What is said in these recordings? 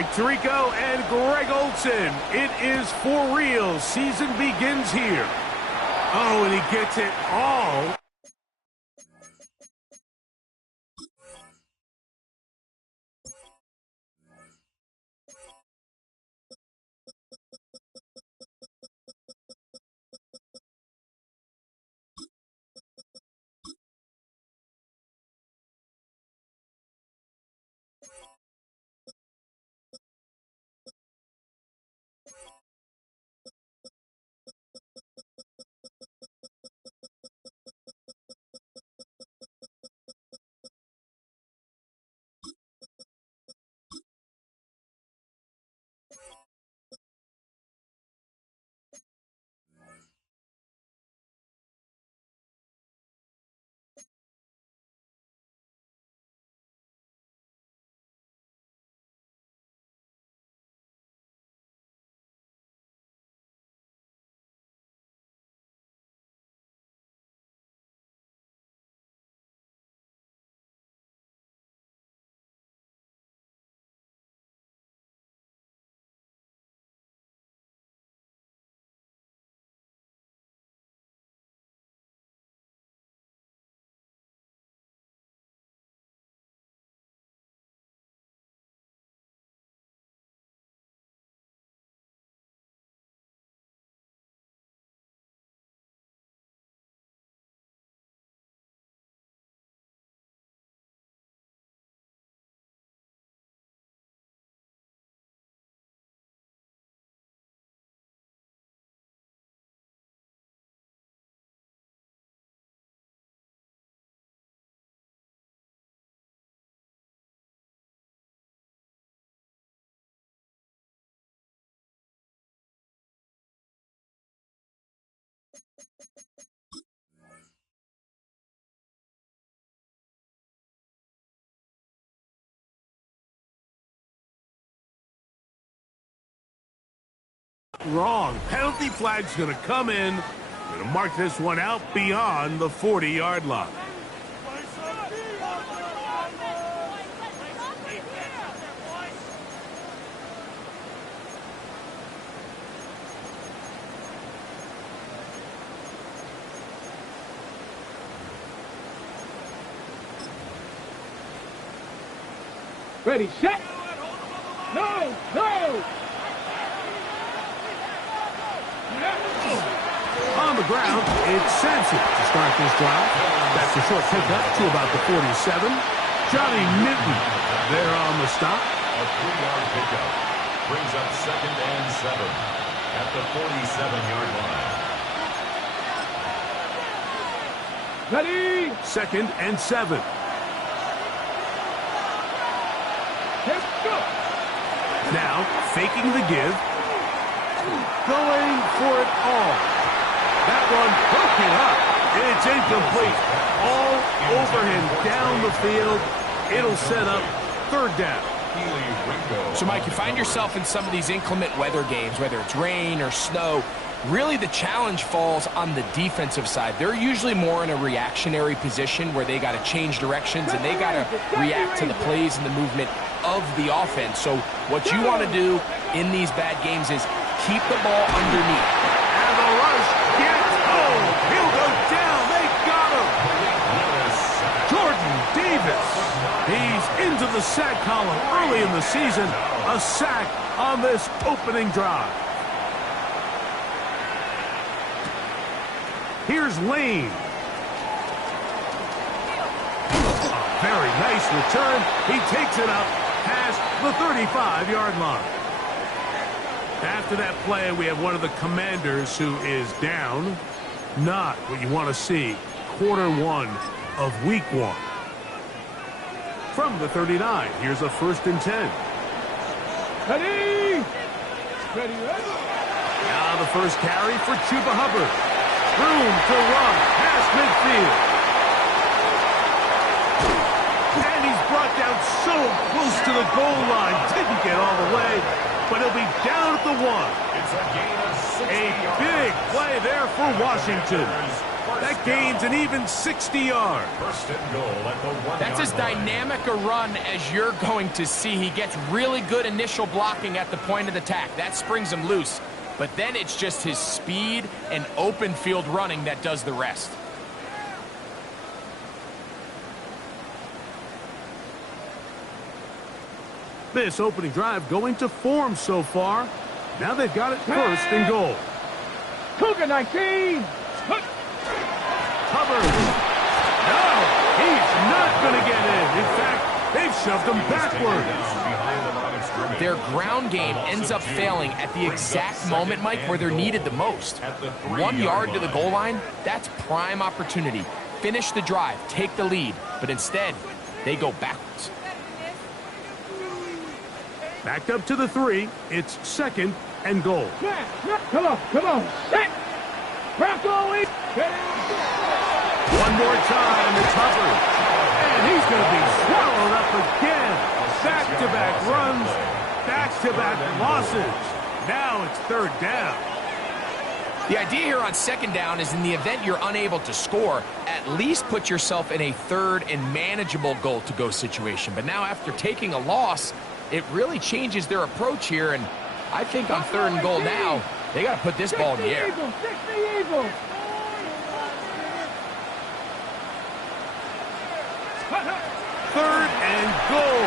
Mike Tirico and Greg Olson. It is for real. Season begins here. Oh, and he gets it all. Wrong. Penalty flag's going to come in. Going to mark this one out beyond the 40-yard line. Ready, set. No, no. On the ground, it's Sampson to start this drive. That's a short pickup to about the 47. Johnny Minton there on the stop. A 3-yard pickup brings up 2nd and 7 at the 47-yard line. Ready. 2nd and 7. Let's go. Now, faking the give. Going for it all. That one broken up. It's incomplete. All over him down the field. It'll set up 3rd down. So, Mike, you find yourself in some of these inclement weather games, whether it's rain or snow. Really, the challenge falls on the defensive side. They're usually more in a reactionary position where they got to change directions and they got to react to the plays and the movement of the offense. So what you want to do in these bad games is keep the ball underneath. And the rush gets home. He'll go down. They got him. Jordan Davis. He's into the sack column early in the season. A sack on this opening drive. Here's Lane. A very nice return. He takes it up past the 35-yard line. After that play, we have one of the Commanders who is down. Not what you want to see. Quarter 1 of week 1. From the 39, here's a 1st and 10. Ready. Ready, ready. Now the first carry for Chuba Hubbard. Room to run past midfield. And he's brought down so close to the goal line. Didn't get all the way, but he'll be down at the 1. It's a gain of 60 A big play there for Washington. That gains an even 60 yards. First and goal at the 1 yard line. That's as dynamic a run as you're going to see. He gets really good initial blocking at the point of attack. That springs him loose. But then it's just his speed and open field running that does the rest. This opening drive going to form so far. Now they've got it first and goal. Cougar 19. Covered. No, he's not going to get in. In fact, they've shoved him backwards. Their ground game ends up failing at the exact moment, Mike, where they're needed the most. 1 yard to the goal line, that's prime opportunity. Finish the drive, take the lead, but instead, they go backwards. Backed up to the 3. It's second and goal. Come on. Set. Bronco in. One more time, it's Hubbard. And he's going to be swallowed up again. Back-to-back runs, back-to-back losses. Now it's third down. The idea here on second down is in the event you're unable to score, at least put yourself in a third and manageable goal-to-go situation. But now after taking a loss, it really changes their approach here, and I think on third and goal now, they got to put this ball in the air. Third and goal.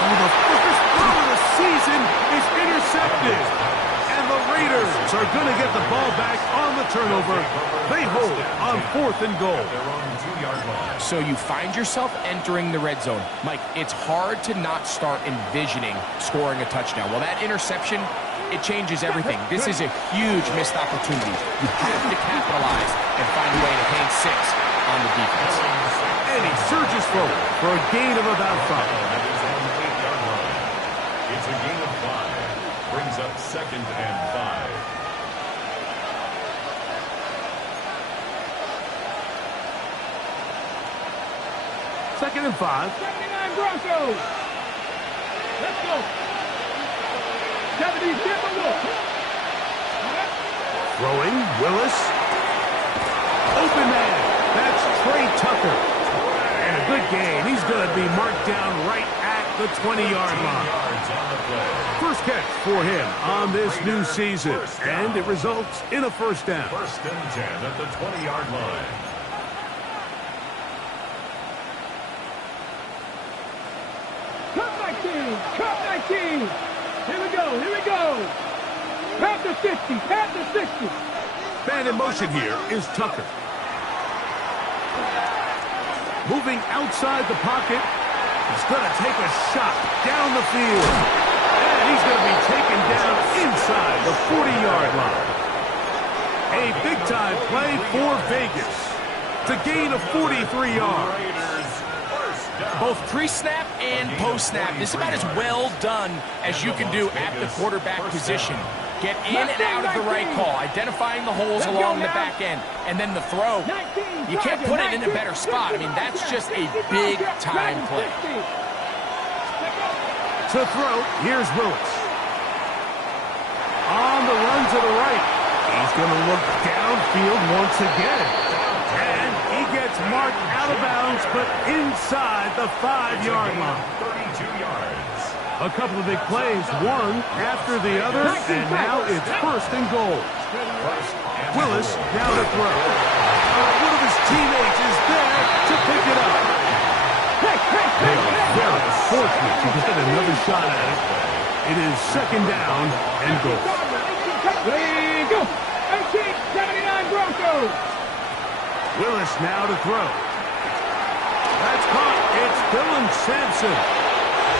And the first throw of the season is intercepted. And the Raiders are going to get the ball back on the turnover. They hold on fourth and goal. So you find yourself entering the red zone. Mike, it's hard to not start envisioning scoring a touchdown. Well, that interception, it changes everything. This is a huge missed opportunity. You have to capitalize and find a way to hang 6 on the defense. And he surges forward for a gain of about 5. It's a gain of 5. Brings up second and 5. Second and 5. 79 Broncos. Let's go. 70 Throwing, Willis. Open man. That's Trey Tucker. And a good gain. He's going to be marked down right at the 20-yard line. First catch for him on this new season. And it results in a first down. First and 10 at the 20-yard line. Cup 19. Here we go. Pat the 60. Man in motion here is Tucker. Moving outside the pocket. He's going to take a shot down the field. And he's going to be taken down inside the 40-yard line. A big-time play for Vegas to gain a 43 yards. Both pre-snap and post-snap, this is about as well done as you can do at the quarterback position. Get in and out of the right call, identifying the holes along the back end, and then the throw. You can't put it in a better spot. I mean, that's just a big-time play. To throw, here's Willis. On the run to the right. He's going to look downfield once again. And he gets marked out of bounds, but inside the 5-yard line. 32 yards. A couple of big plays, one after the other, and now it's first and goal. Willis now to throw. One of his teammates is there to pick it up. They are very fortunate to get another shot at it. It is second down and goal. There you go. 1879 Broncos. Willis now to throw. That's caught. It's Dylan Sampson.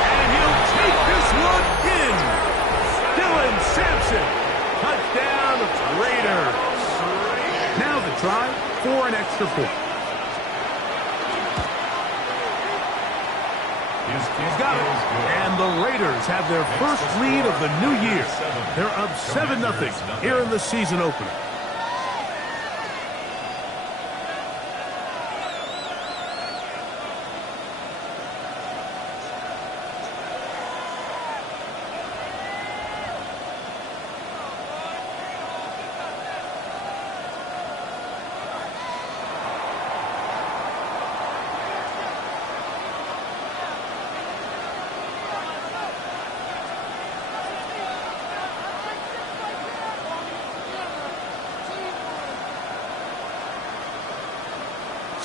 And he'll take this one in. Dylan Sampson. Touchdown, Raiders. Now the try for an extra point. He's got it. And the Raiders have their first lead of the new year. They're up 7-0 here in the season opener.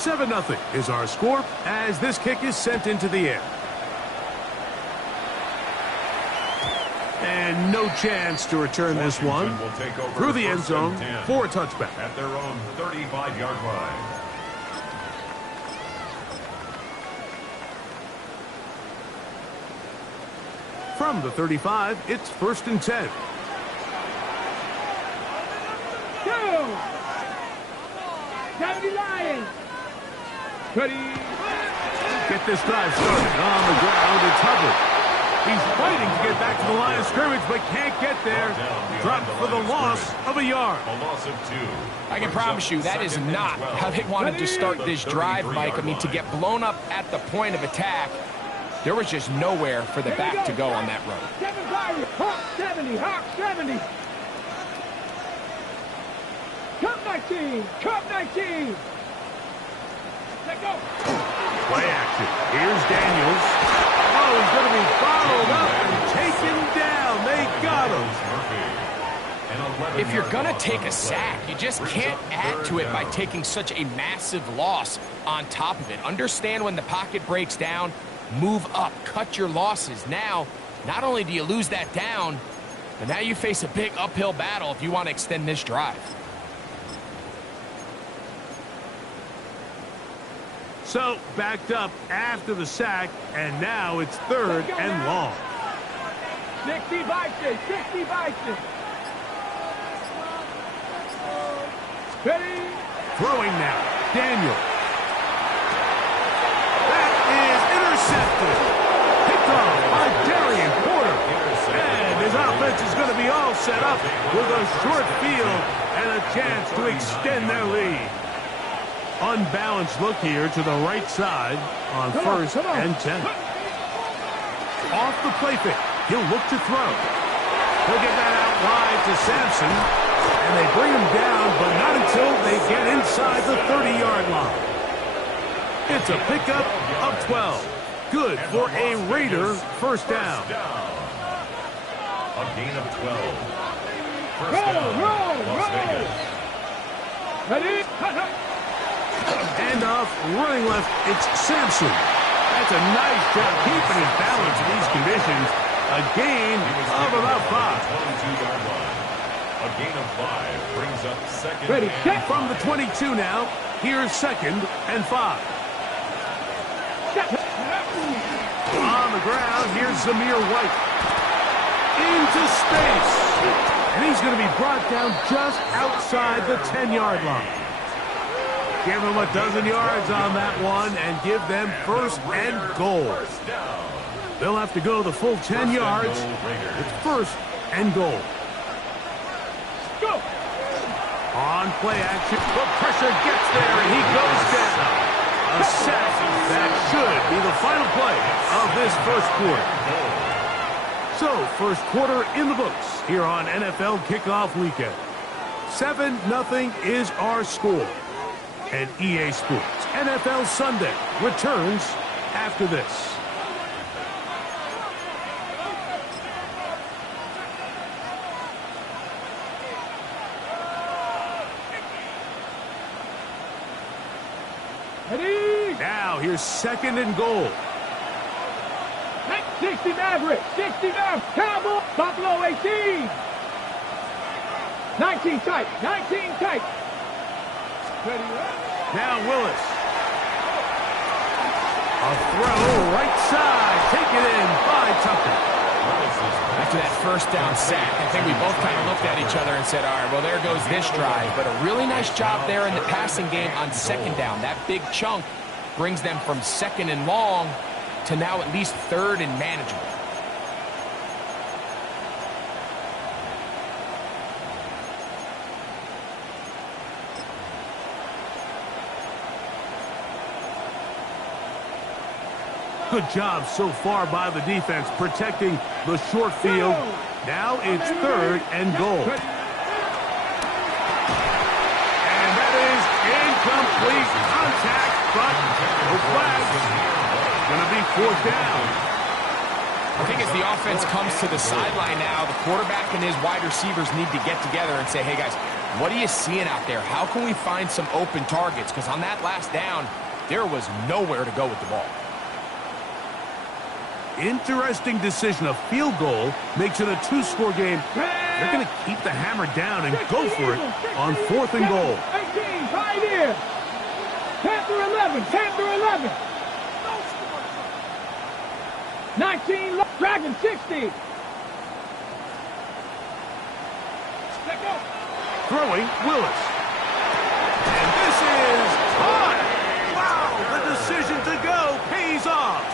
7-0 is our score as this kick is sent into the air. And no chance to return this one through the end zone for a touchback. At their own 35-yard line. From the 35, it's 1st and 10. Go! 70 Lions! Ready? Get this drive started on the ground. It's Hubbard. He's fighting to get back to the line of scrimmage, but can't get there. Dropped for the loss of a yard. A loss of 2. I can promise you that is not how they wanted to start this drive, Mike. I mean, to get blown up at the point of attack, there was just nowhere for the back to go on that run. 7 Pirates! Hawk 70! Hawk 70! Cup 19! Cup 19! Let go! Play action. Here's Daniels. Oh, he's going to be followed up and taken down. They got him. If you're going to take a sack, you just can't add to it by taking such a massive loss on top of it. Understand when the pocket breaks down, move up, cut your losses. Now, not only do you lose that down, but now you face a big uphill battle if you want to extend this drive. So, backed up after the sack, and now it's 3rd and long. 60 Bison! 60 Bison! Ready? Throwing now. Daniel. That is intercepted. Picked off by Darian Porter. And his offense is going to be all set up with a short field and a chance to extend their lead. Unbalanced look here to the right side on 1st and 10. Off the play fake. He'll look to throw. He'll get that out wide to Sampson. And they bring him down, but not until they get inside the 30-yard line. It's a pickup of 12. Good for a Raider first down. A gain of 12. Roll! Las Vegas. Ready? Handoff, running left, it's Sampson. That's a nice job keeping his balance in these conditions. A gain of about 5. 22-yard line. A gain of 5 brings up 2nd Ready, and From the 22 now, here's 2nd and 5. On the ground, here's Zamir White. Into space. And he's going to be brought down just outside the 10-yard line. Give them a dozen yards on that one and give them 1st and goal. They'll have to go the full 10 yards. It's 1st and goal. Go! On play action, the pressure gets there and he goes down. A sack that should be the final play of this 1st quarter. So, 1st quarter in the books here on NFL Kickoff Weekend. 7-0 is our score. And EA Sports NFL Sunday returns after this. Ready? Now here's 2nd and goal. 60 Maverick! 60 Maverick! Cowboy! Buffalo 18! 19 tight! 19 tight! Ready? Now Willis. A throw right side. Taken in by Tucker. After that 1st down sack, I think we both kind of looked at each other and said, all right, well, there goes this drive. But a really nice job there in the passing game on 2nd down. That big chunk brings them from 2nd and long to now at least 3rd and manageable. Good job so far by the defense protecting the short field. Now it's 3rd and goal. And that is incomplete contact, but no flags. Going to be 4th down. I think as the offense comes to the sideline now, the quarterback and his wide receivers need to get together and say, hey, guys, What are you seeing out there? How can we find some open targets? Because on that last down, there was nowhere to go with the ball. Interesting decision. A field goal makes it a two-score game. They're going to keep the hammer down and go for it on 4th and goal. 18, right here. 10 through 11, 10 through 11. 19, Dragon 60. Let go. Throwing, Willis. And this is caught. Wow, the decision to go pays off.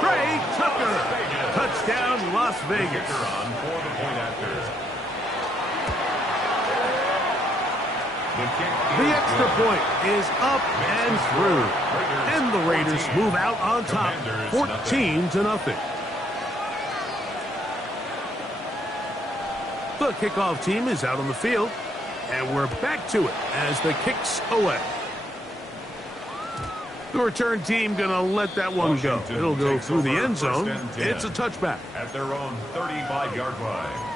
Trey Tucker. Touchdown, Las Vegas. On for the point after. The extra point is up and through. And the Raiders move out on top, 14-0. The kickoff team is out on the field, and we're back to it as the kick's away. The return team going to let that one go. It'll go through the end zone. It's a touchback. At their own 35-yard line.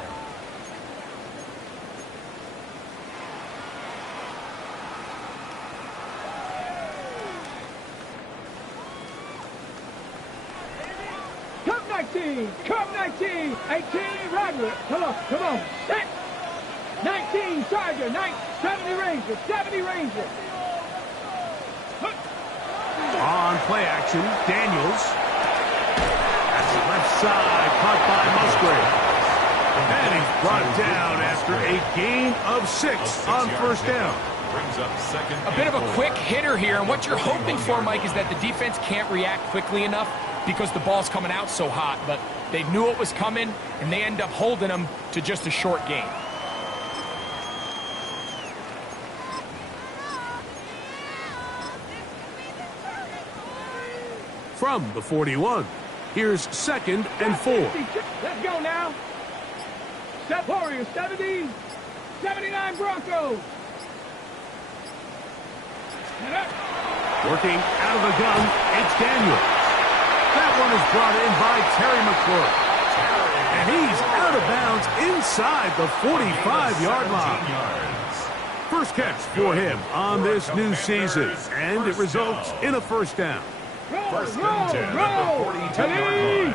Come 19, come 19, 18, Ranger, come on, set, 19, Charger, 70 Ranger, 70 Ranger. On play action, Daniels. That's the left side, caught by Musgrave. And he's brought down after a gain of 6 on 1st down. Brings up second. A bit of a quick hitter here, and what you're hoping for, Mike, is that the defense can't react quickly enough because the ball's coming out so hot, but they knew it was coming, and they end up holding them to just a short gain. From the 41, here's 2nd and 4. Let's go now. Step Warriors, 70, 79 Broncos. Working out of the gun, it's Daniels. That one is brought in by Terry McLaurin. And he's out of bounds inside the 45-yard line. First catch for him on this new season, and it results in a 1st down. First and 10 at the 42-yard line.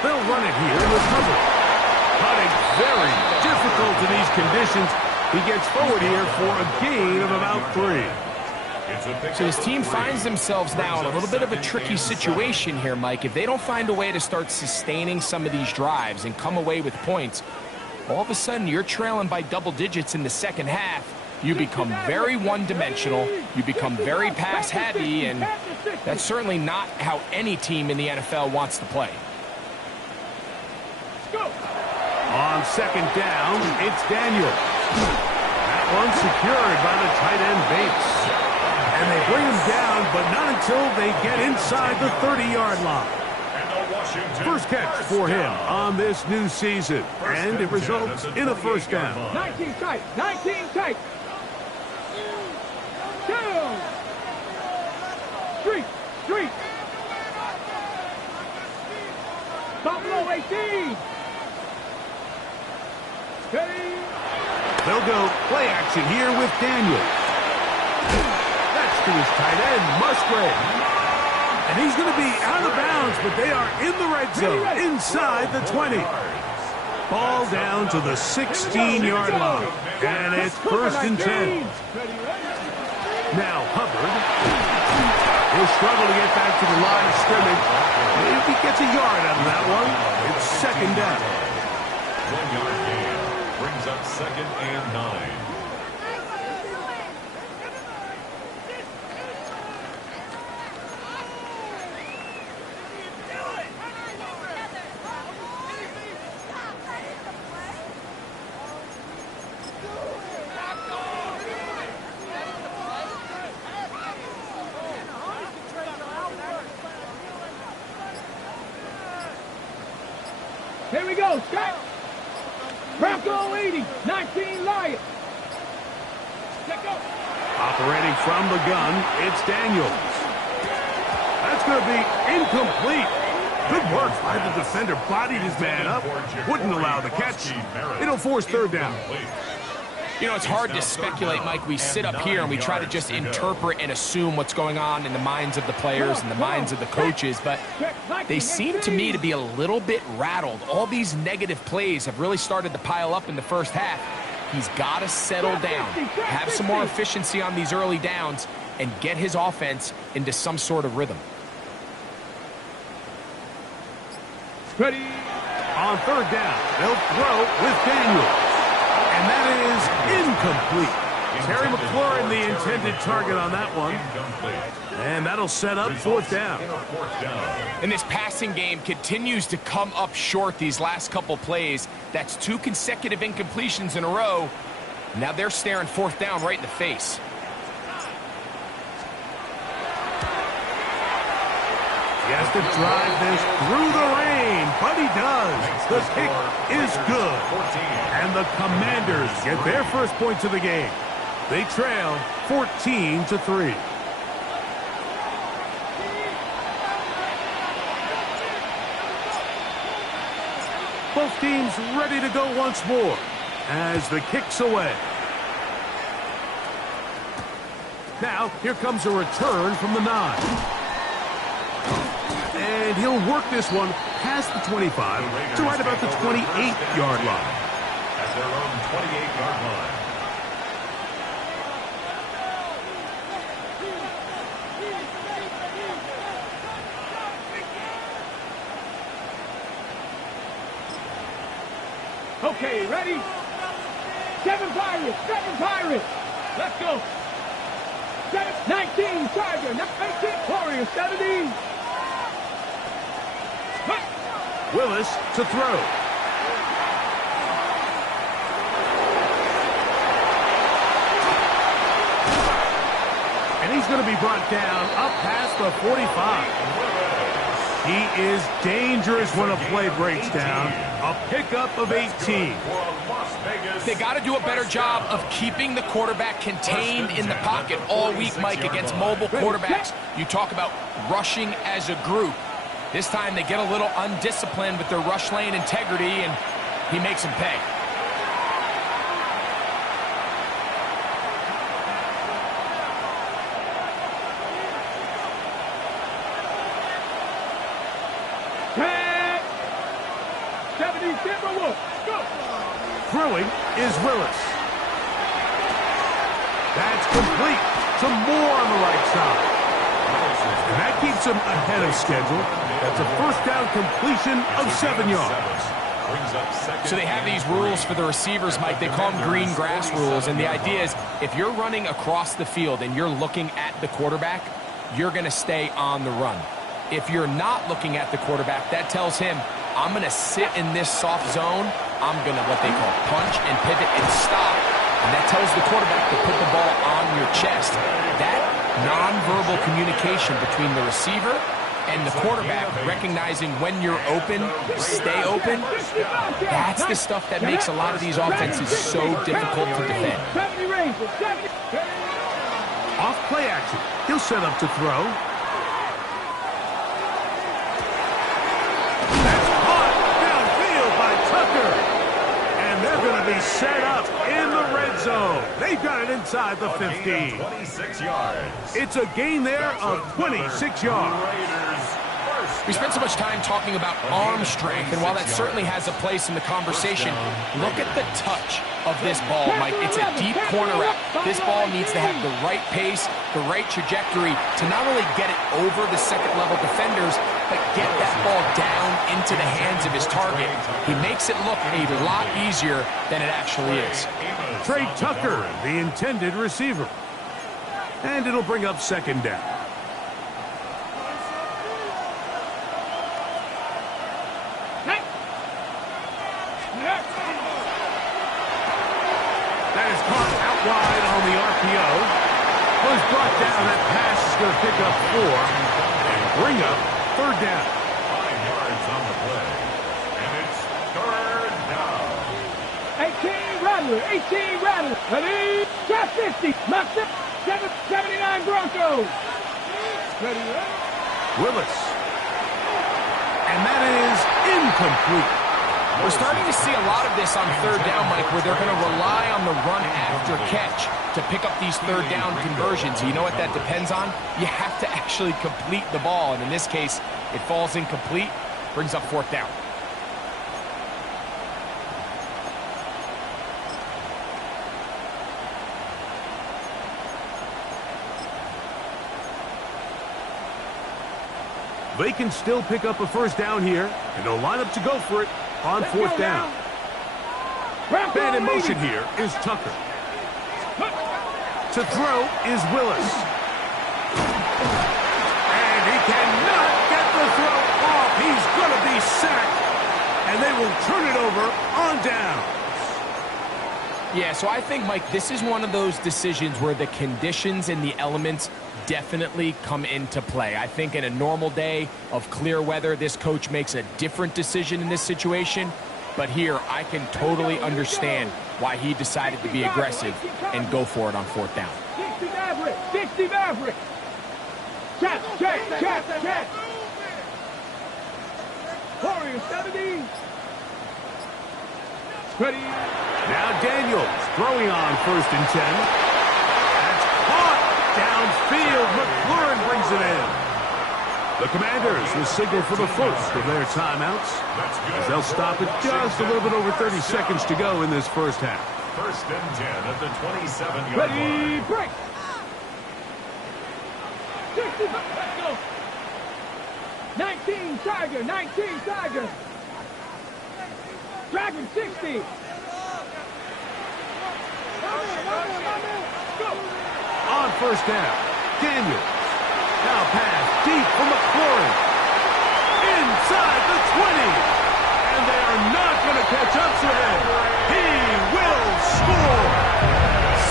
They'll run it here with Hubbard. Hunting very difficult in these conditions. He gets forward here for a gain of about 3. So his team finds themselves now in a little bit of a tricky situation here, Mike. If they don't find a way to start sustaining some of these drives and come away with points, all of a sudden you're trailing by double digits in the second half. You become very one-dimensional, you become very pass-heavy, and that's certainly not how any team in the NFL wants to play. On 2nd down, it's Daniel. That one secured by the tight end Bates. And they bring him down, but not until they get inside the 30-yard line. First catch for him on this new season, and it results in a 1st down. 19 tight, 19 tight. 2. Street. Buffalo 18. They'll go play action here with Daniel. That's to his tight end, Musgrave. And he's going to be out of bounds, but they are in the red zone, inside the 20. Ball down to the 16-yard line, and it's 1st and 10. Now Hubbard. He'll struggle to get back to the line of scrimmage. If he gets a yard out of that one, it's 2nd down. 1-yard gain brings up 2nd and 9. Here we go, Scott. Bronco 80, 19 Lions. Let go. Operating from the gun, it's Daniels. That's going to be incomplete. Good work by the defender. Bodied his man up. Wouldn't allow the catch. It'll force third down. You know, it's hard to speculate, Mike. We sit up here and we try to just interpret and assume what's going on in the minds of the players and the minds of the coaches, but they seem to me to be a little bit rattled. All these negative plays have really started to pile up in the first half. He's got to settle down, have some more efficiency on these early downs, and get his offense into some sort of rhythm. Ready. On third down, they'll throw with Daniels. And that is incomplete. Terry McLaurin, the intended target on that one. And that'll set up fourth down. And this passing game continues to come up short these last couple plays. That's 2 consecutive incompletions in a row. Now they're staring fourth down right in the face. He has to drive this through the rain, but he does. The kick is good. And the Commanders get their first points of the game. They trail 14-3. Both teams ready to go once more as the kick's away. Now, here comes a return from the 9. And he'll work this one past the 25 to right about the 28-yard line. At their own 28-yard line. Okay, ready? 7 Pirates. Let's go. 19 Charger, 19 Warriors, 17. Willis to throw. And he's going to be brought down up past the 45. He is dangerous when a play breaks down. A pickup of 18. They got to do a better job of keeping the quarterback contained in the pocket all week, Mike, against mobile quarterbacks. You talk about rushing as a group. This time they get a little undisciplined with their rush lane integrity, and he makes them pay. Throwing is Willis. That's complete. Some more on the right side. And that keeps him ahead of schedule. That's a first down completion of 7 yards. So they have these rules for the receivers, Mike. They call them green grass rules. And the idea is if you're running across the field and you're looking at the quarterback, you're going to stay on the run. If you're not looking at the quarterback, that tells him, I'm going to sit in this soft zone. I'm going to what they call punch and pivot and stop. And that tells the quarterback to put the ball on your chest. That nonverbal communication between the receiver and the quarterback, recognizing when you're open, stay open, that's the stuff that makes a lot of these offenses so difficult to defend. Off play action. He'll set up to throw. Set up in the red zone. They've got it inside the 15. 26 yards. It's a gain there of 26 yards. We spent so much time talking about arm strength, and while that certainly has a place in the conversation, look at the touch of this ball, Mike. It's a deep corner route. This ball needs to have the right pace, the right trajectory to not only get it over the second-level defenders, but get that ball down into the hands of his target. He makes it look a lot easier than it actually is. Trey Tucker, the intended receiver. And it'll bring up second down. That is caught out wide on the RPO. Was brought down. That pass is going to pick up 4 and bring up third down. 5 yards on the play. And it's third down. 18 Rattler. Ready? Drop 50. Knocked up. 79 Broncos. Ready? Willis. And that is incomplete. We're starting to see a lot of this on third down, Mike, where they're going to rely on the run after catch to pick up these third down conversions. You know what that depends on? You have to actually complete the ball, and in this case, it falls incomplete, brings up fourth down. They can still pick up a first down here, and they'll line up to go for it on fourth down. Man in motion here is Tucker. To throw is Willis. And he cannot get the throw off. He's going to be sacked, and they will turn it over on down. Yeah, so I think, Mike, this is one of those decisions where the conditions and the elements definitely come into play. I think in a normal day of clear weather, this coach makes a different decision in this situation. But here, I can totally understand why he decided to be aggressive and go for it on fourth down. 60 Maverick! 60 Maverick! Check! Warrior 70! Ready! Now Daniels throwing on first and 10. That's caught downfield. McLaurin brings it in. The Commanders will signal for the first of their timeouts, as they'll stop it just a little bit over 30 seconds to go in this first half. First and 10 at the 27-yard line. Ready, break! 60, let's go! 19, Tiger, 19, Tiger! Dragon, 60! Go! On first down, Daniels. Now pass deep for McLaurin. Inside the 20. And they are not going to catch up to him. He will score.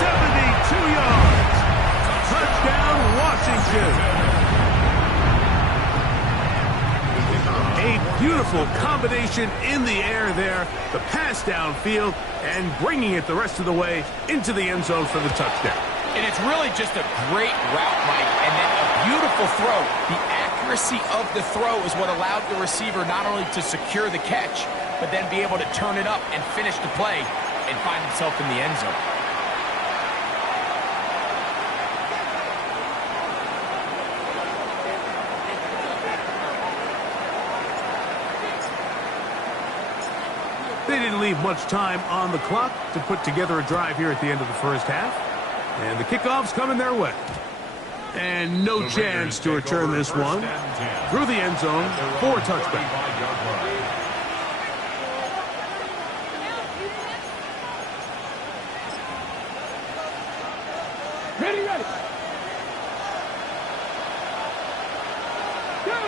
72 yards. Touchdown, Washington. A beautiful combination in the air there. The pass downfield and bringing it the rest of the way into the end zone for the touchdown. And it's really just a great route, Mike, and then a beautiful throw. The accuracy of the throw is what allowed the receiver not only to secure the catch, but then be able to turn it up and finish the play and find himself in the end zone. They didn't leave much time on the clock to put together a drive here at the end of the first half. And the kickoff's coming their way. And no chance to return this one through the end zone for a touchback. Ready, ready! Go!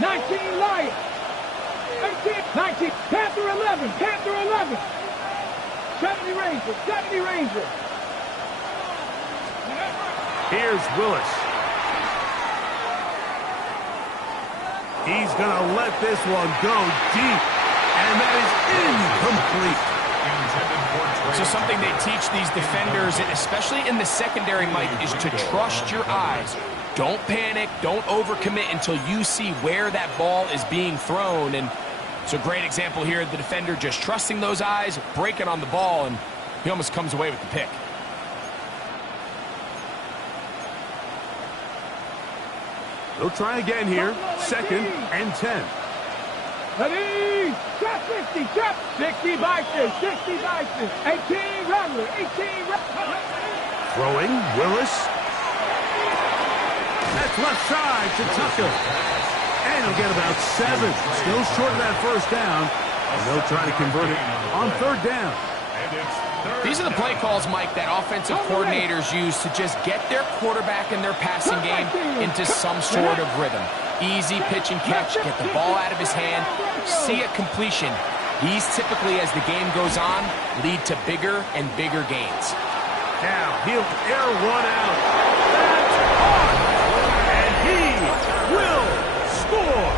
19, Lion! 18, 19, Panther 11, Panther 11! 70 Ranger, 70 Ranger. Here's Willis. He's going to let this one go deep. And that is incomplete. So something they teach these defenders, especially in the secondary, Mike, is to trust your eyes. Don't panic. Don't overcommit until you see where that ball is being thrown. And it's a great example here. The defender just trusting those eyes, breaking on the ball, and he almost comes away with the pick. They'll try again here. Second and 10. Ready! Trap 60, trap 60 Bison, 60 Bison. 18 Rattler, 18 Rattler. Throwing, Willis. That's left side to Tucker. And he'll get about 7. Still short of that first down. And they'll try to convert it on third down. These are the play calls, Mike, that offensive coordinators use to just get their quarterback and their passing game into some sort of rhythm. Easy pitch and catch, get the ball out of his hand, see a completion. These typically, as the game goes on, lead to bigger and bigger gains. Now he'll air one out. That's on! And he will score!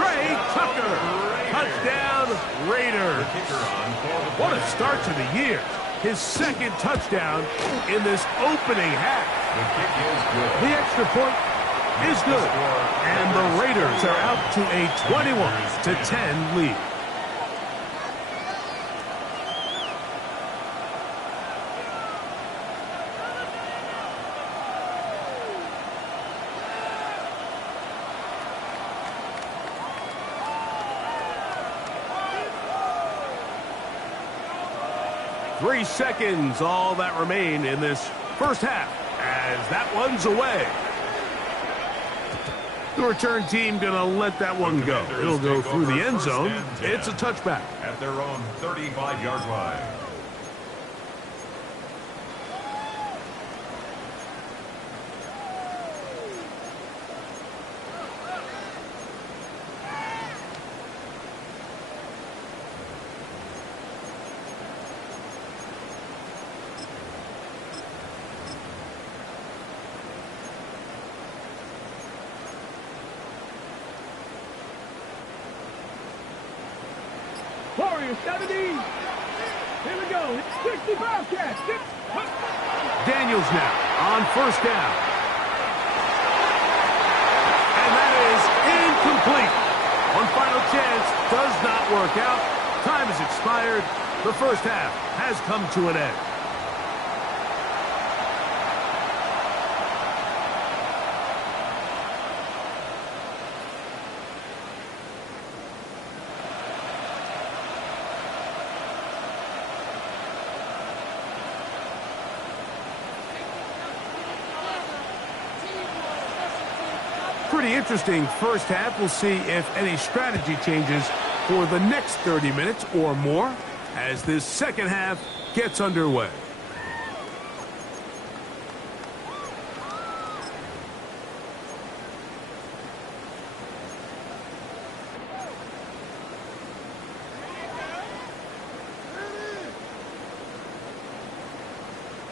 Trey Tucker! Touchdown, Raiders! What a start to the year. His second touchdown in this opening half. The kick is good. The extra point is good. And the Raiders are out to a 21-10 lead. Three seconds, all that remain in this first half, as that one's away. The return team going to let that one go. It'll go through the end zone. It's a touchback. At their own 35-yard line. Warriors 70. Here we go. 65 catch. Daniels now on first down. And that is incomplete. One final chance does not work out. Time has expired. The first half has come to an end. Pretty interesting first half. We'll see if any strategy changes for the next 30 minutes or more as this second half gets underway.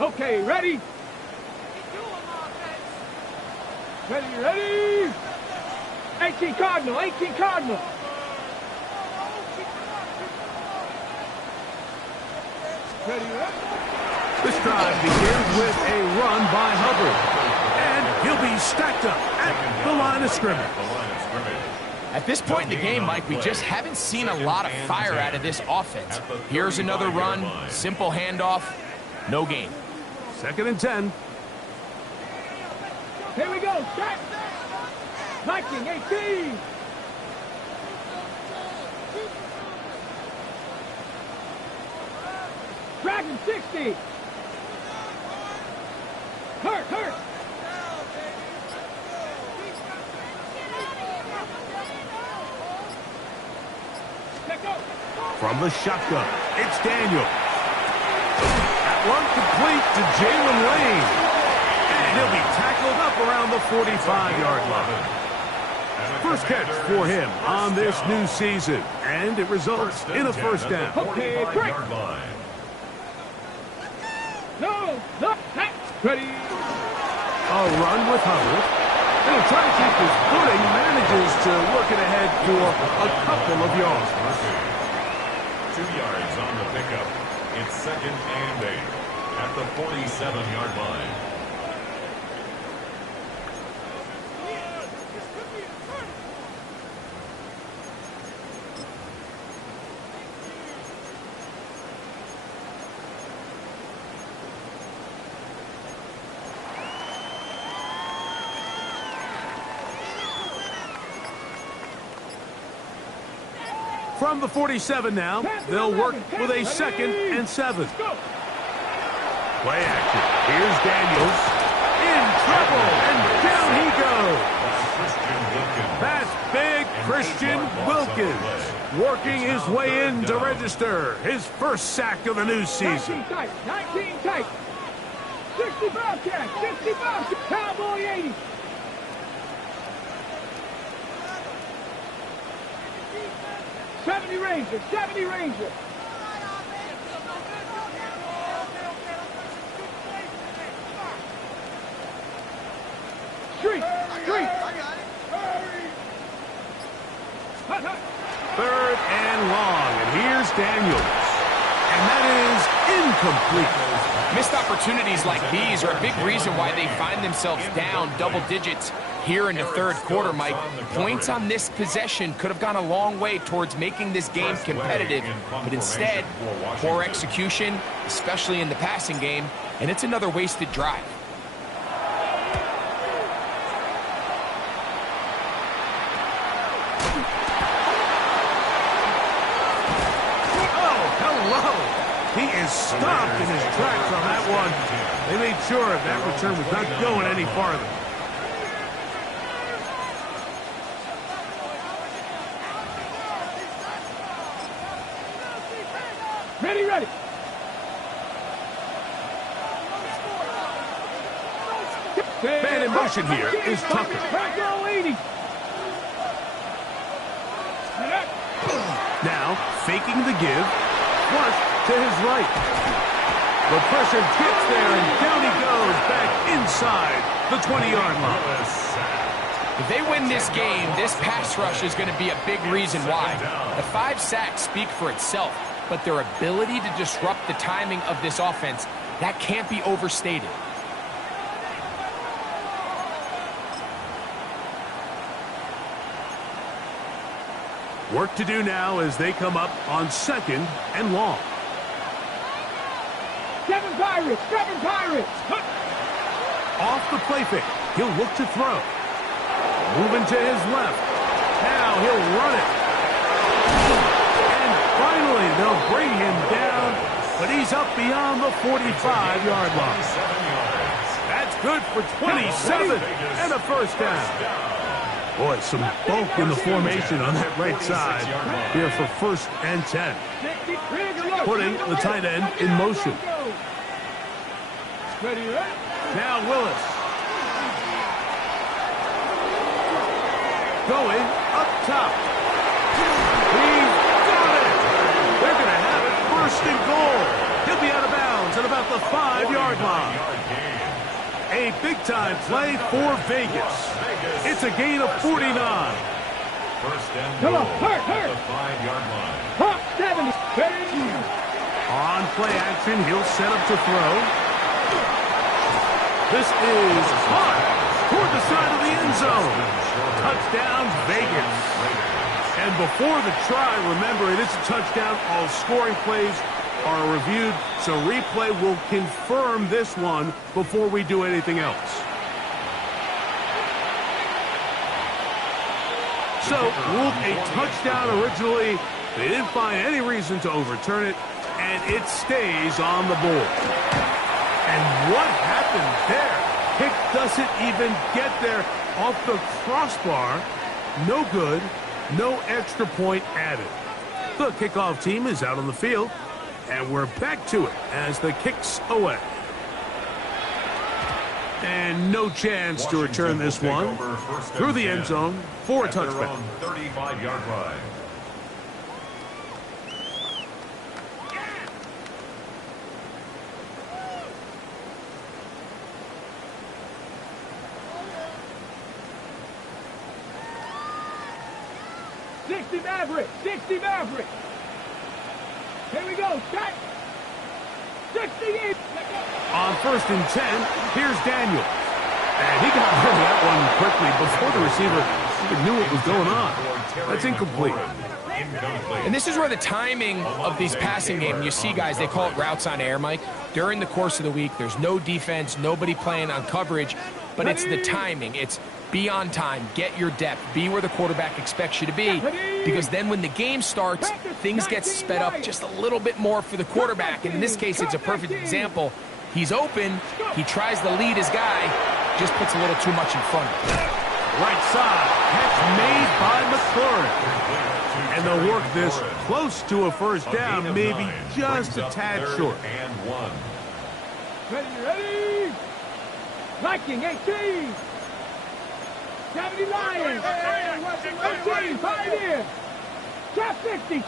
Okay, ready? Ready? 18 Cardinal, 18 Cardinal. Ready? This drive begins with a run by Hubbard. And he'll be stacked up at the line of scrimmage. At this point in the game, Mike, we just haven't seen a lot of fire out of this offense. Here's another run, simple handoff, no gain. 2nd and 10. Here we go. Set. Viking 18. Dragon 60. Hurt. From the shotgun, it's Daniel. That one complete to Jalen Lane. And he'll be tackled up around the 45-yard line. First catch for him on this new season. And it results in a first down. Okay, break. No. Ready. A run with Hubbard. And he'll try to keep his footing. Manages to work it ahead for a couple of yards. 2 yards on the pickup. It's 2nd and 8 at the 47-yard line. From the 47 now, they'll work with a 2nd and 7. Play action. Here's Daniels. In trouble, and down he goes. That's big Christian Wilkins. Working his way in to register his first sack of the new season. 19 tight. 65 catch. 65. Cowboy 80. Ranger, 70 Ranger. Street. 3rd and long, and here's Daniels. And that is incomplete. Missed opportunities like these are a big reason why they find themselves down double digits here in the third quarter, Mike. Points on this possession could have gone a long way towards making this game competitive, but instead, poor execution, especially in the passing game, and it's another wasted drive. He is stopped in his tracks on that one. They made sure that return was not going any farther. Ready, ready. Man in motion here is Tucker. Back row 80. Now, faking the give. Flush to his right. The pressure gets there, and down he goes back inside the 20-yard line. If they win this game, this pass rush is going to be a big reason why. The 5 sacks speak for itself, but their ability to disrupt the timing of this offense, that can't be overstated. Work to do now as they come up on 2nd and long. Seven Pirates. Off the play fake. He'll look to throw. Moving to his left. Now he'll run it. And finally, they'll bring him down, but he's up beyond the 45-yard line. That's good for 27 and a first down. Boy, some bulk in the formation on that right side here for 1st and 10. Putting the tight end in motion. Now Willis. Going up top. He's got it. They're going to have it 1st and goal. He'll be out of bounds at about the 5-yard line. A big-time play for Vegas. It's a gain of 49. 1st and Come goal on, hurt. at the 5-yard line. Hop 70. On play action, he'll set up to throw. This is hot toward the side of the end zone. Touchdown, Vegas. And before the try, remember, it is a touchdown. All scoring plays are reviewed, so replay will confirm this one before we do anything else. So, ruled a touchdown originally. They didn't find any reason to overturn it, and it stays on the board. And what happened there? Kick doesn't even get there off the crossbar. No good. No extra point added. The kickoff team is out on the field, and we're back to it as the kick's away. And no chance to return this one through the end zone for a touchback. 35-yard line. Sixty Maverick. Here we go. Shot. 68. On 1st and 10, here's Daniel. And he got rid of that one quickly before the receiver even knew what was going on. That's incomplete. And this is where the timing of these passing games, you see guys, they call it routes on air, Mike. During the course of the week, there's no defense, nobody playing on coverage, but it's the timing. It's be on time, get your depth, be where the quarterback expects you to be, because then when the game starts, things get sped up just a little bit more for the quarterback. And in this case, it's a perfect example. He's open, he tries to lead his guy, just puts a little too much in front of him. Right side, catch made by McLaurin. And they'll work this close to a first down, maybe just a tad short. Ready. Viking 18. 70 Lions. 18, 5 in. Trap 60,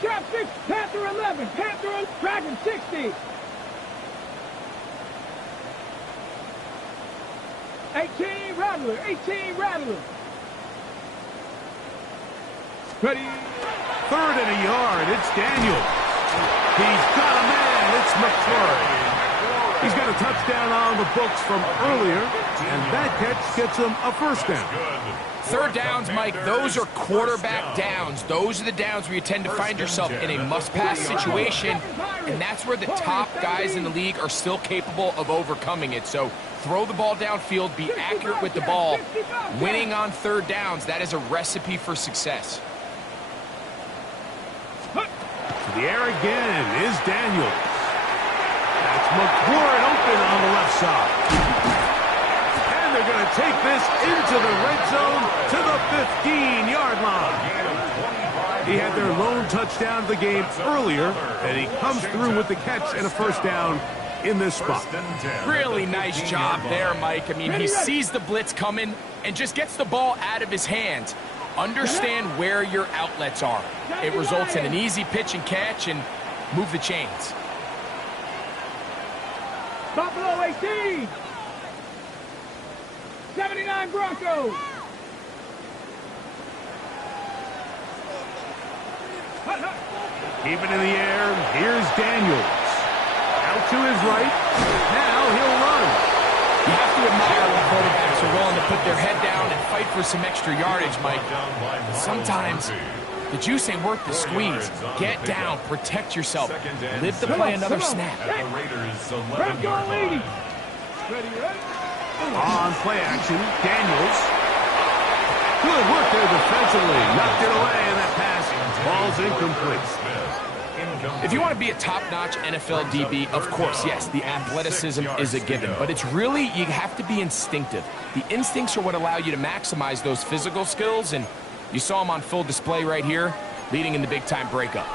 Panther 11, Dragon 60. 18 Rattler. Ready. 3rd and a yard. It's Daniel. He's got a man. It's McLaurin. He's got a touchdown on the books from earlier, and that catch gets him a first down. Third downs, Mike, those are quarterback downs. Those are the downs where you tend to find yourself in a must-pass situation, and that's where the top guys in the league are still capable of overcoming it. So throw the ball downfield, be accurate with the ball. Winning on third downs, that is a recipe for success. To the air again is Daniels. That's McLaurin open on the left side. And they're going to take this into the red zone to the 15-yard line. He had their lone touchdown of the game earlier, and he comes through with the catch and a first down in this spot. Really nice job there, Mike. I mean, he sees the blitz coming and just gets the ball out of his hands. Understand where your outlets are. It results in an easy pitch and catch and move the chains. Buffalo 18. 79 Broncos. Keep it in the air. Here's Daniels. Out to his right. Now he'll run. You have to admire when quarterbacks are willing to put their head down and fight for some extra yardage, Mike. Sometimes the juice ain't worth the squeeze. Get down, protect yourself, live to play another snap. On play action, Daniels. Good work there defensively. Knocked it away, and that pass, ball's incomplete. If you want to be a top-notch NFL DB, of course, yes, the athleticism is a given. But it's really, you have to be instinctive. The instincts are what allow you to maximize those physical skills, and you saw them on full display right here, leading in the big-time breakup.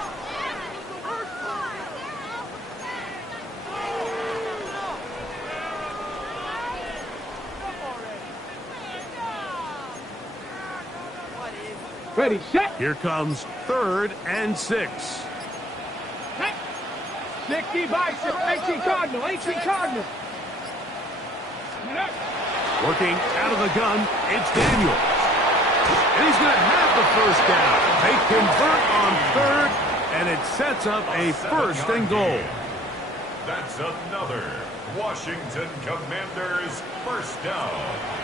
Ready, set. Here comes 3rd and 6. 60 bicycle, 18 Cardinal, 18 Cardinal. Working out of the gun, it's Daniels. And he's going to have the first down. They convert on 3rd, and it sets up a 1st and goal. That's another Washington Commanders first down.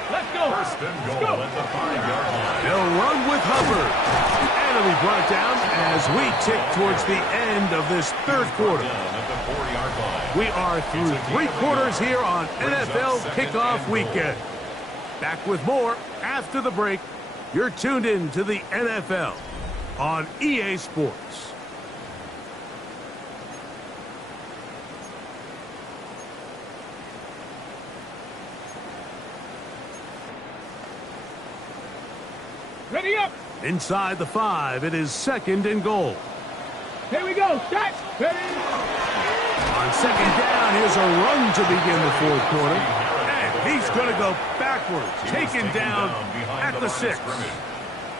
Let's go. 1st and goal at the 5-yard line. They'll run with Hubbard. And it'll be brought down as we tick towards the end of this 3rd quarter. We are through 3 quarters here on NFL Kickoff Weekend. Back with more after the break. You're tuned in to the NFL on EA Sports. Ready up. Inside the 5, it is 2nd and goal. Here we go. Set. Ready. On 2nd down, here's a run to begin the 4th quarter. And he's going to go backwards, taken down at the 6.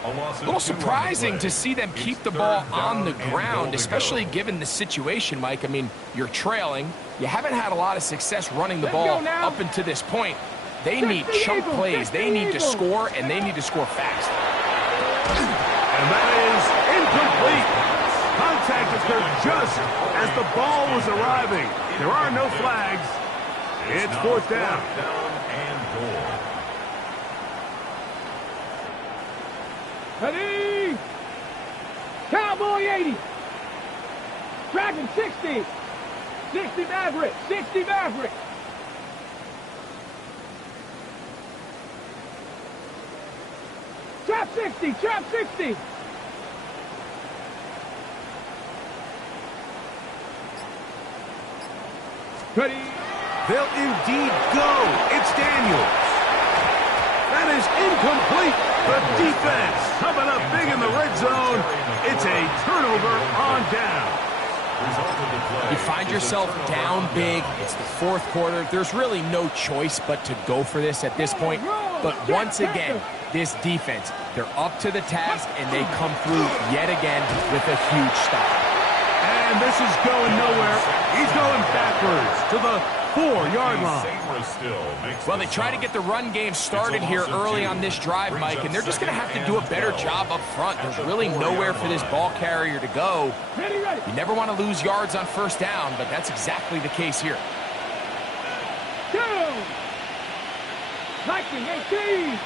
A little surprising to see them keep the ball on the ground, especially given the situation, Mike. I mean, you're trailing. You haven't had a lot of success running the ball up until this point. They need chunk plays. They need to score, and they need to score fast. And that is incomplete. Contact occurred just as the ball was arriving. There are no flags. It's 4th down. Ready. Cowboy 80. Dragon 60. 60 Maverick. 60 Maverick. Trap 60. Trap 60. Ready. They'll indeed go. It's Daniels. That is incomplete. The defense coming up big in the red zone. It's a turnover on down. You find yourself down big. It's the 4th quarter. There's really no choice but to go for this at this point. But once again, this defense, they're up to the task, and they come through yet again with a huge stop. And this is going nowhere. He's going backwards to the 4-yard line. Well, they try to get the run game started here early on this drive, Mike, and they're just going to have to do a better job up front. There's really nowhere for this ball carrier to go. You never want to lose yards on 1st down, but that's exactly the case here. 2. Viking 18.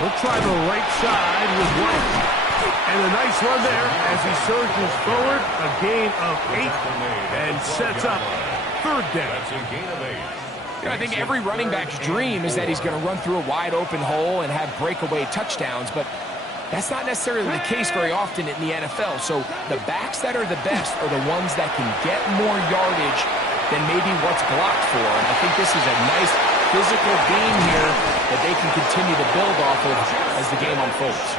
We'll try the right side with White. And a nice run there as he surges forward. A gain of 8 and sets up 3rd down. That's a gain of 8. You know, I think every running back's dream is that he's going to run through a wide open hole and have breakaway touchdowns, but that's not necessarily the case very often in the NFL. So the backs that are the best are the ones that can get more yardage than maybe what's blocked for. And I think this is a nice physical game here that they can continue to build off of as the game unfolds.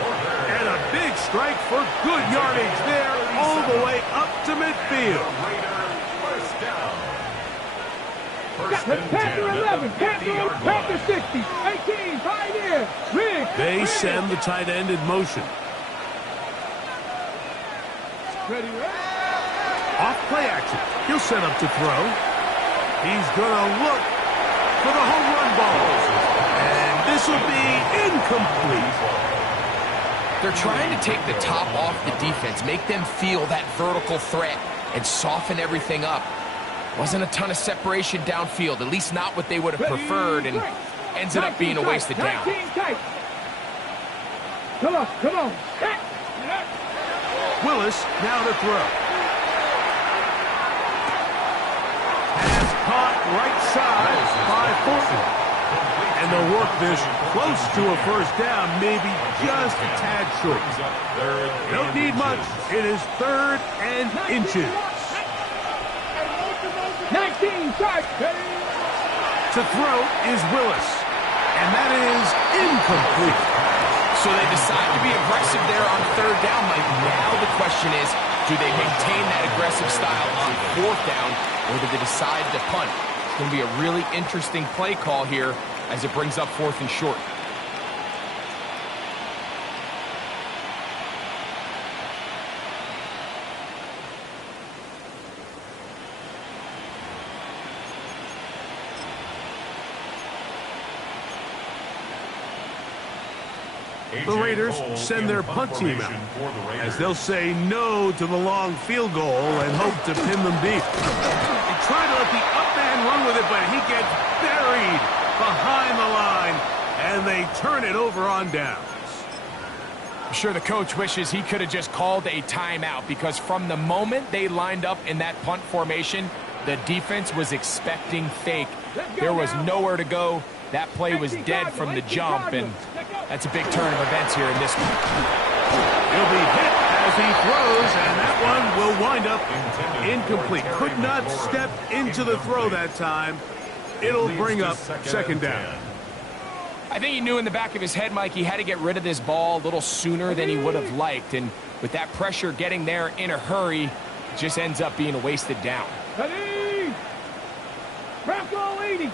And a big strike for good yardage there all the way up to midfield. First down. Panther 11, Panther 60, 18, Pioneer, Rig. They send the tight end in motion. Ready, Off play action. He'll set up to throw. He's going to look for the home run ball. And this will be incomplete. They're trying to take the top off the defense, make them feel that vertical threat, and soften everything up. Wasn't a ton of separation downfield, at least not what they would have preferred, and ends up being a wasted down. Come on, come on. Willis now to throw. Pass caught right side by Fulton. And they'll work this close to a first down, maybe just a tad short. Don't need much. It is 3rd and inches. 19, start. To throw is Willis. And that is incomplete. So they decide to be aggressive there on 3rd down, Mike. Now the question is, do they maintain that aggressive style on 4th down, or do they decide to punt? It's going to be a really interesting play call here as it brings up 4th and short. The Raiders send their punt team out as they'll say no to the long field goal and hope to pin them deep. They try to let the up man run with it, but he gets buried behind the line, and they turn it over on downs. I'm sure the coach wishes he could have just called a timeout, because from the moment they lined up in that punt formation, the defense was expecting fake. There was nowhere to go. That play was dead from the jump, and that's a big turn of events here in this one. He'll be hit as he throws, and that one will wind up incomplete. Could not step into the throw that time. It'll bring up 2nd down. I think he knew in the back of his head, Mike, he had to get rid of this ball a little sooner than he would have liked, and with that pressure getting there in a hurry, it just ends up being a wasted down. Ready. Bronco 80.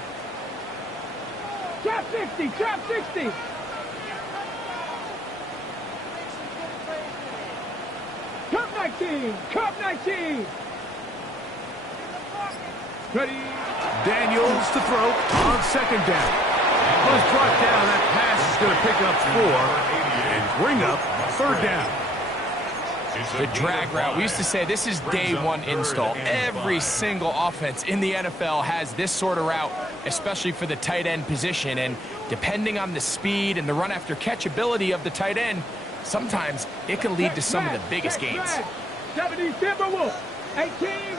Trap 60, trap 60. Cup 19, cup 19. Ready. Daniels to throw on 2nd down. Was brought down. That pass is going to pick up 4 and bring up 3rd down. The drag route. We used to say this is day one install. Every single offense in the NFL has this sort of route, especially for the tight end position. And depending on the speed and the run after catch ability of the tight end, sometimes it can lead to some of the biggest gains. 70 Timberwolves, 18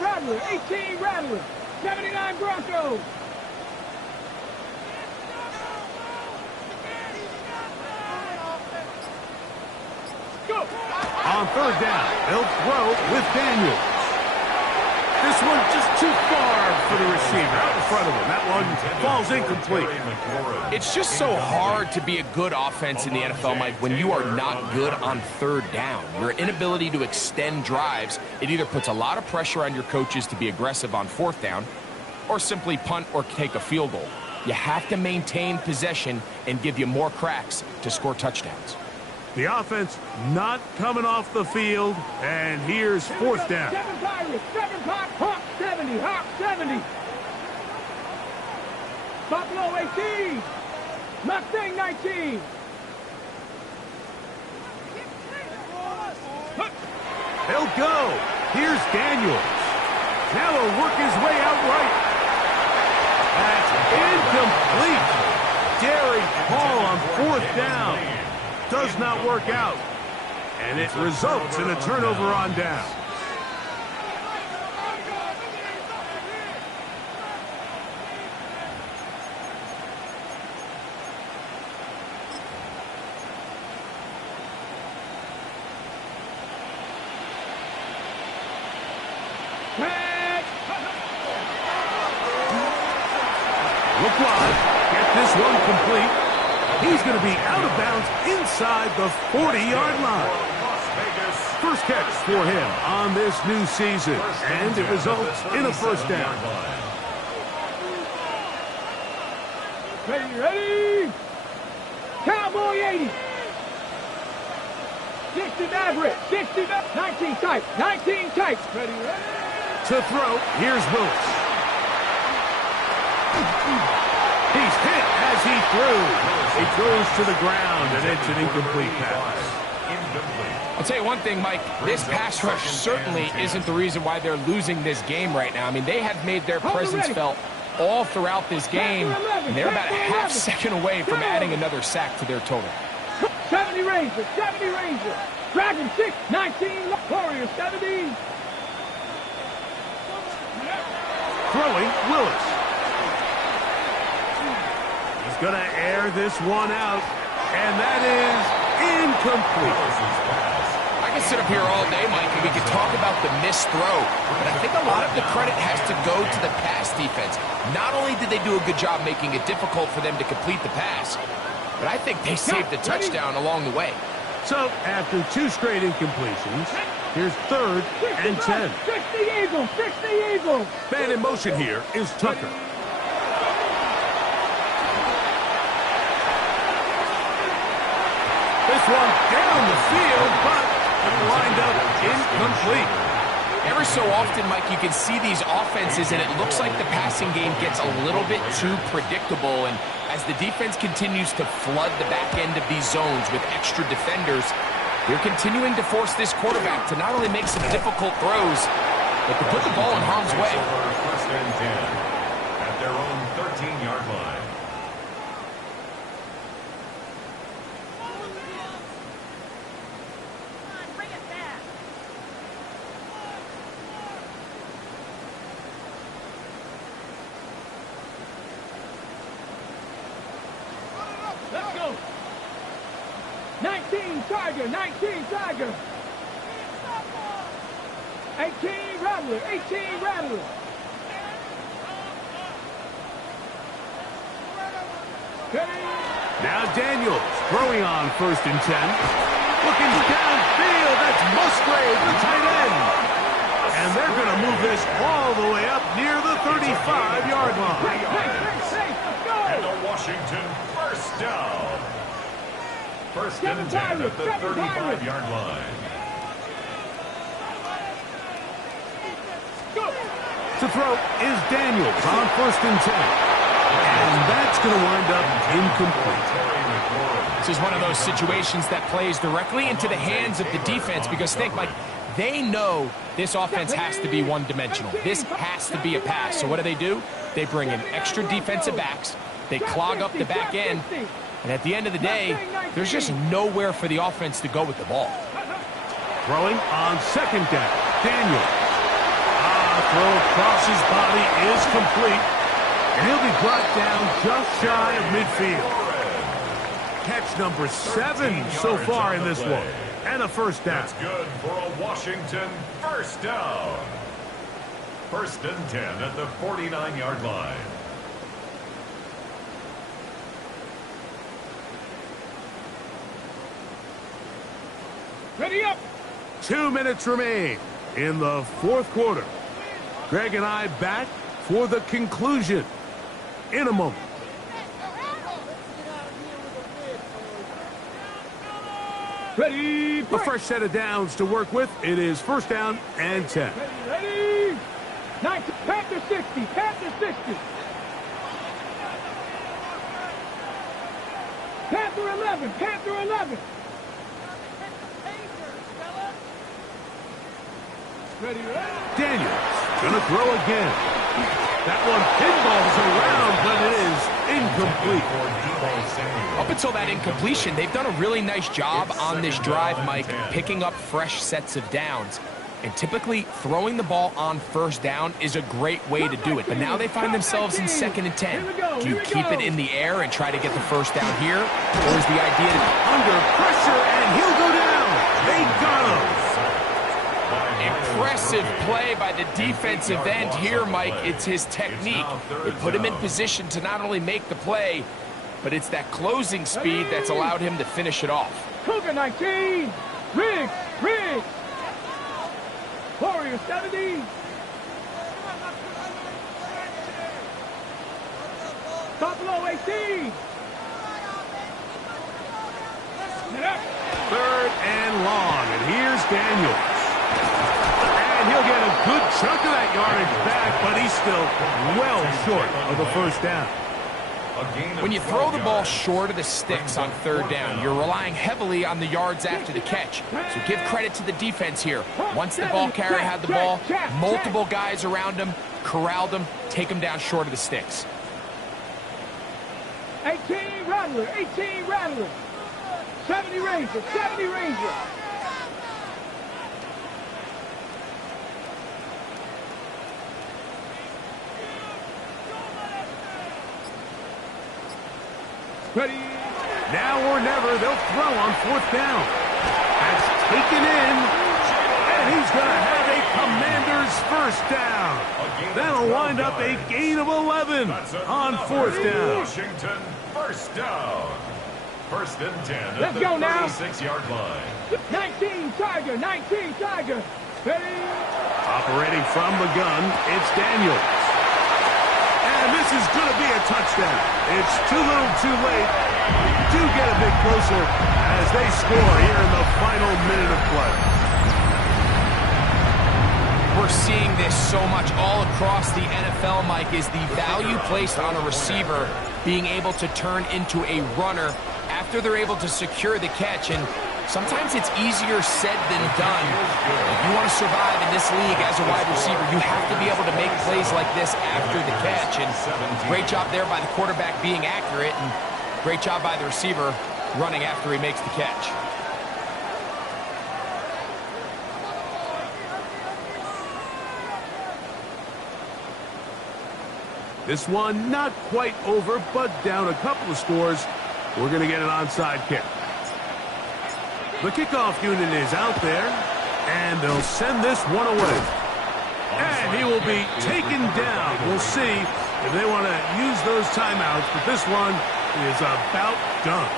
Rattler, 18 Rattler, 79 Broncos. Go. On 3rd down, they'll throw with Daniels. This one just too far for the receiver out in front of him. That one falls incomplete. It's just so hard to be a good offense in the NFL, Mike, when you are not good on 3rd down. Your inability to extend drives, it either puts a lot of pressure on your coaches to be aggressive on 4th down or simply punt or take a field goal. You have to maintain possession and give you more cracks to score touchdowns. The offense not coming off the field, and here's 4th down. 7 Pirates, 7 Pop, Hawk 70, Hawk 70. Buffalo 18, Mustang 19. They'll go. Here's Daniels. Now he'll work his way out right. That's incomplete. Daring call on fourth down. Does not work out. And it results in a turnover on down. Look wide. Get this one complete. He's going to be out of bounds inside the 40-yard line. First catch for him on this new season, and it results in a first down. Ready? Cowboy 80. 60 average. 60, 19 tight. 19 tight. Ready? To throw, here's Willis. He's hit as he threw. He throws to the ground, and it's an incomplete pass. I'll tell you one thing, Mike, this pass rush certainly isn't the reason why they're losing this game right now. I mean, they have made their presence felt all throughout this game, and they're about a half second away from adding another sack to their total. 70 Rangers, 70 Rangers. Dragon 6, 19, Warriors 70. Throwing, Willis. He's going to air this one out, and that is incomplete. I could sit up here all day, Mike, and we could talk about the missed throw, but I think a lot of the credit has to go to the pass defense. Not only did they do a good job making it difficult for them to complete the pass, but I think they saved the touchdown along the way. So, after two straight incompletions, here's 3rd and 10. 60 Eagles, 60 Eagles. Man in motion here is Tucker. This one down the field, but lined up incomplete. Every so often, Mike, you can see these offenses, and it looks like the passing game gets a little bit too predictable. And as the defense continues to flood the back end of these zones with extra defenders, they're continuing to force this quarterback to not only make some difficult throws, but to put the ball in harm's way. First and 10 at their own 13-yard line. Let's go. 19 Tiger, 19 Tiger. 18 Rattler, 18 Rattler. Now Daniels throwing on 1st and 10. Looking downfield, that's Musgrave, the tight end. And they're going to move this all the way up near the 35-yard line. And the Washington first down. First and 10 at the 35-yard line. To throw is Daniels on 1st and 10. And that's going to wind up incomplete. This is one of those situations that plays directly into the hands of the defense because, think, Mike, they know this offense has to be one-dimensional. This has to be a pass. So what do? They bring in extra defensive backs. They clog up the back end. And at the end of the day, there's just nowhere for the offense to go with the ball. Throwing on 2nd down. Daniels. Throw across his body is complete. And he'll be brought down just shy of midfield. Catch number 7 so far in this one. And a first down. That's good for a Washington first down. First and 10 at the 49-yard line. Ready up. 2 minutes remain in the 4th quarter. Greg and I back for the conclusion in a moment. Ready. A fresh set of downs to work with. It is 1st down and 10. Ready. 19. Panther 60. Panther 60. Panther 11. Panther 11. Ready. Daniels gonna throw again. That one pinballs around, but it is incomplete. Up until that incompletion, they've done a really nice job on this drive, Mike, picking up fresh sets of downs. And typically, throwing the ball on first down is a great way to do it. But now they find themselves in 2nd and 10. Do you keep it in the air and try to get the first down here? Or is the idea to... Under pressure, and he'll go down. They got him. Impressive play by the defensive end here, Mike. It's his technique. It put him in position to not only make the play, but it's that closing speed that's allowed him to finish it off. Cougar 19. Riggs. Warrior 70. Buffalo 18. 3rd and long, and here's Daniels. And he'll get a good chunk of that yardage back, but he's still well short of the first down. When you throw the ball short of the sticks on 3rd down, you're relying heavily on the yards after the catch. So give credit to the defense here. Once the ball carrier had the ball, multiple guys around him, corralled him, take him down short of the sticks. 18 Rattler. 70 Ranger. Ready? Now or never, they'll throw on 4th down. That's taken in, and he's going to have a Commander's first down. That'll wind up a gain of 11 on 4th down. Washington, first down. 1st and 10 Let's go now. 36-yard line. 19 Tiger. Ready? Operating from the gun, it's Daniels. And this is going to be a touchdown. It's too little too late. Do get a bit closer as they score here in the final minute of play. We're seeing this so much all across the NFL, Mike, is the value placed on a receiver being able to turn into a runner after they're able to secure the catch. And sometimes it's easier said than done. If you want to survive in this league as a wide receiver, you have to be able to make plays like this after the catch. And great job there by the quarterback being accurate, and great job by the receiver running after he makes the catch. This one not quite over, but down a couple of scores. We're going to get an onside kick. The kickoff unit is out there, and they'll send this one away. And he will be taken down. We'll see if they want to use those timeouts, but this one is about done.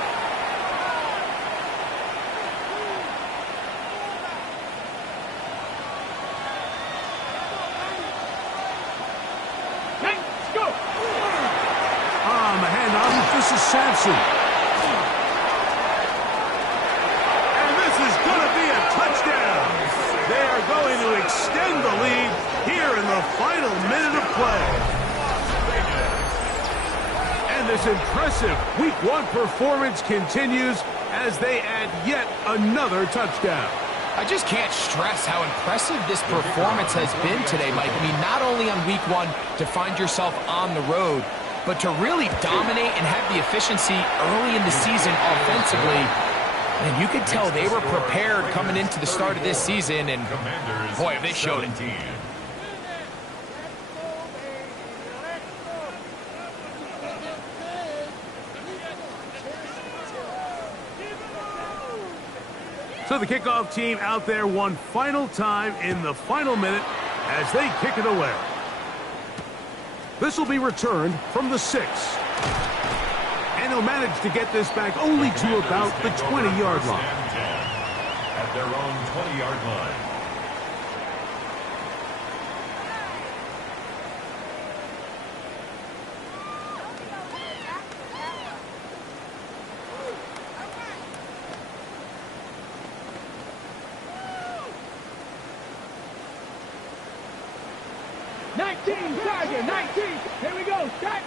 Let's go. On the handoff, this is Sampson. Going to extend the lead here in the final minute of play. And this impressive Week 1 performance continues as they add yet another touchdown. I just can't stress how impressive this performance has been today, Mike. I mean, not only on Week 1 to find yourself on the road, but to really dominate and have the efficiency early in the season offensively. And you could tell they were prepared coming into the start of this season, and boy, have they showed it. So the kickoff team out there one final time in the final minute as they kick it away. This will be returned from the 6. And he'll manage to get this back only to about the 20-yard line. At their own 20-yard line. Tiger, 19. Here we go. Set.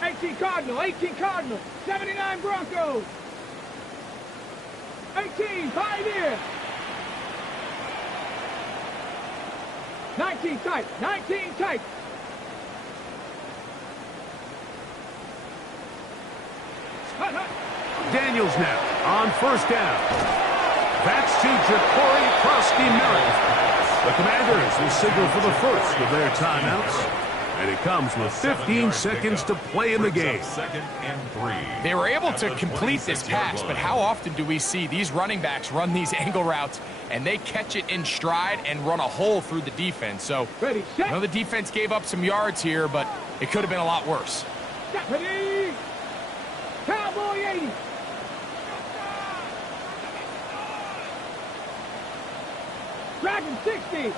18 Cardinal. 79 Broncos. 18 Pioneer. 19 tight. Daniels now on first down. That's to Ja'Cory Krusty-Merritt. The Commanders will signal for the first of their timeouts. And it comes with 15 seconds to play in the game. Second and 3. They were able to complete this pass, but how often do we see these running backs run these angle routes and they catch it in stride and run a hole through the defense? So, Ready, I know the defense gave up some yards here, but it could have been a lot worse. ready. Cowboy 80. Dragon 60.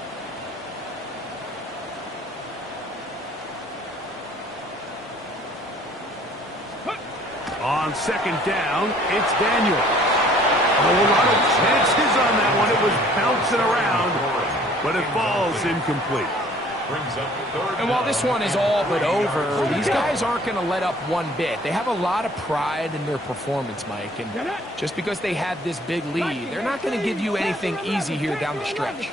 On second down, it's Daniels. A lot of chances on that one. It was bouncing around, but it falls incomplete. And while this one is all but over, these guys aren't going to let up one bit. They have a lot of pride in their performance, Mike. And just because they had this big lead, they're not going to give you anything easy here down the stretch.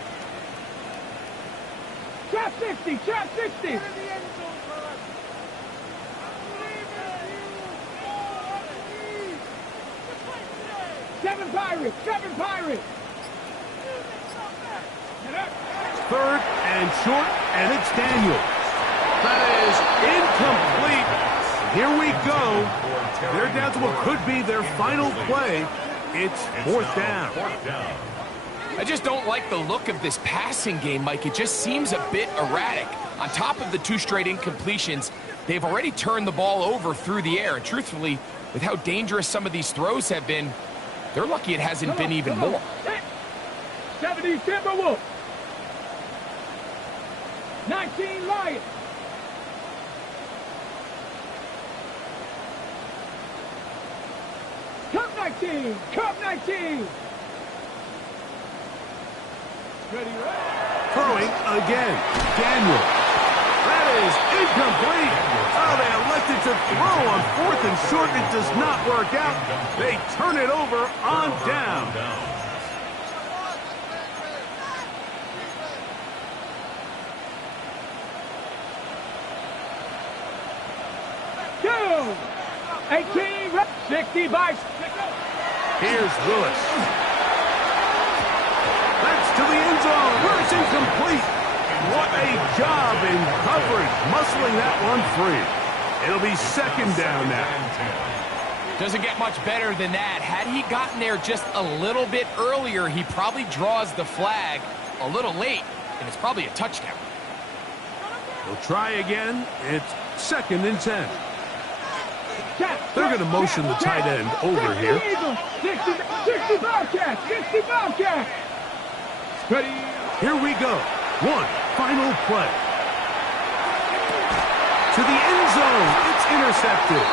Trap 60, trap 60. Seven Pirates, seven Pirates. Third and short, and it's Daniels. That is incomplete. Here we go. They're down to what could be their final play. It's fourth down. I just don't like the look of this passing game, Mike. It just seems a bit erratic. On top of the 2 straight incompletions, they've already turned the ball over through the air. And truthfully, with how dangerous some of these throws have been, they're lucky it hasn't been even more. 70 Timberwolves. 19 Lions. Cup 19. Cup 19. Ready, Throwing again. Daniels. That is incomplete. Oh, they elected to throw on fourth and short. It does not work out. They turn it over on down. Two. 18, 60 by. Here's Willis. That's to the end zone. Where it's incomplete. What a job in coverage, muscling that one free. It'll be second down now. Doesn't get much better than that. Had he gotten there just a little bit earlier, he probably draws the flag a little late, and it's probably a touchdown. They'll try again. It's second and 10. They're going to motion the tight end over here. 60 Bobcats, 60 Bobcats. Ready. Here we go. One final play. To the end zone. It's intercepted.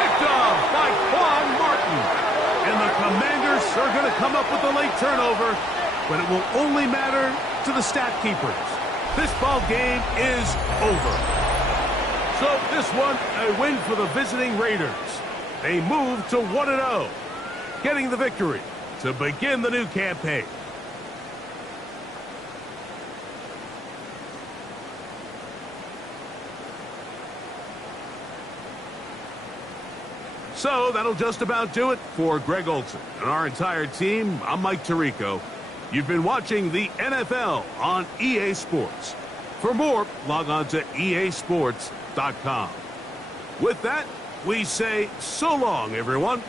Picked off by Quan Martin. And the Commanders are going to come up with a late turnover, but it will only matter to the stat keepers. This ball game is over. So this one, a win for the visiting Raiders. They move to 1-0, getting the victory to begin the new campaign. So that'll just about do it for Greg Olson and our entire team. I'm Mike Tirico. You've been watching the NFL on EA Sports. For more, log on to easports.com. With that, we say so long, everyone.